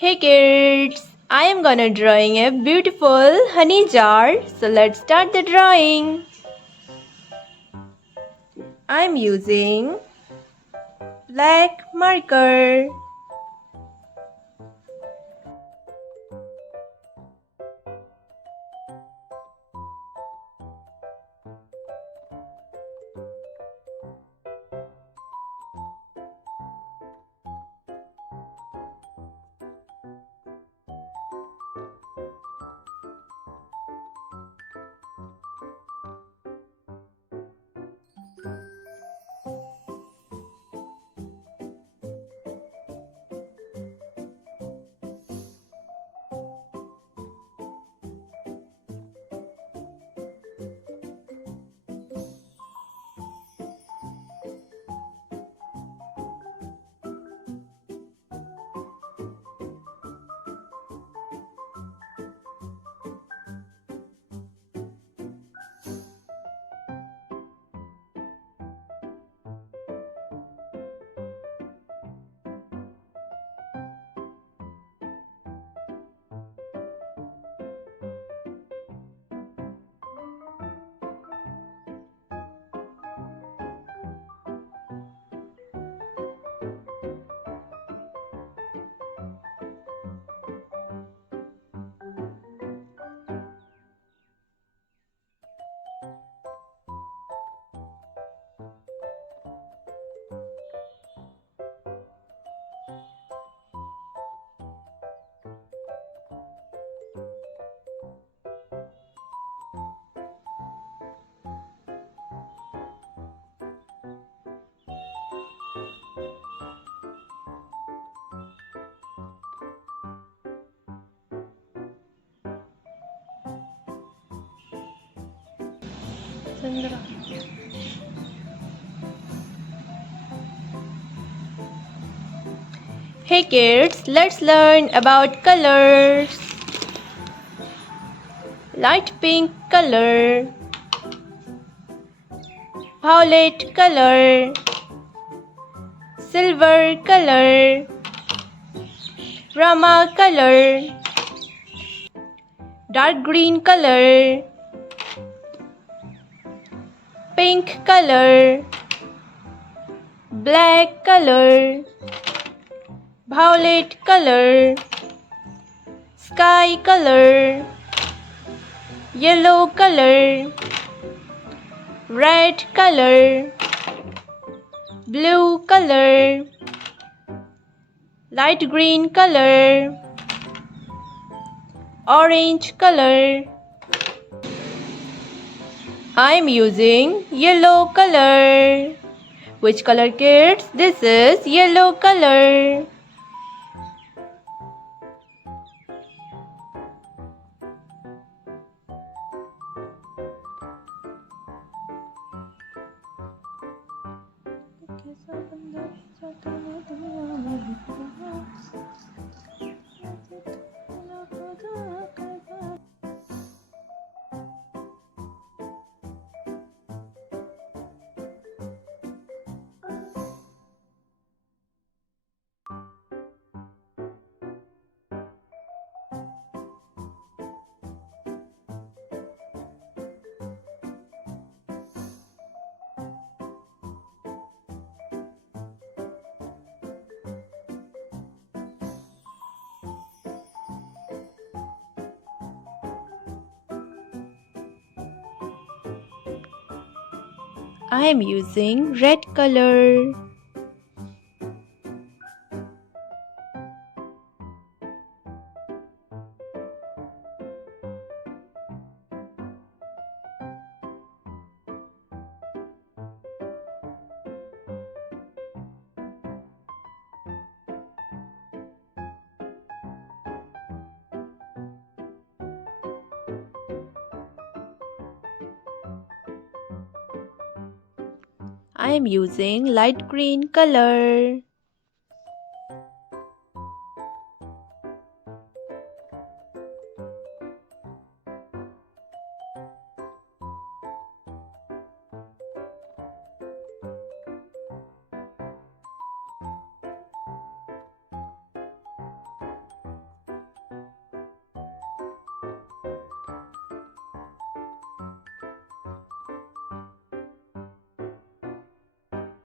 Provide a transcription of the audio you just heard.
Hey kids, I am gonna drawing a beautiful honey jar. So let's start the drawing. I'm using black marker. Hey kids, let's learn about colors. Light pink color, violet color, silver color, Rama color, dark green color, pink color, black color, violet color, sky color, yellow color, red color, blue color, light green color, orange color. I'm using yellow color. Which color, kids? This is yellow color. I am using red color. I am using light green color.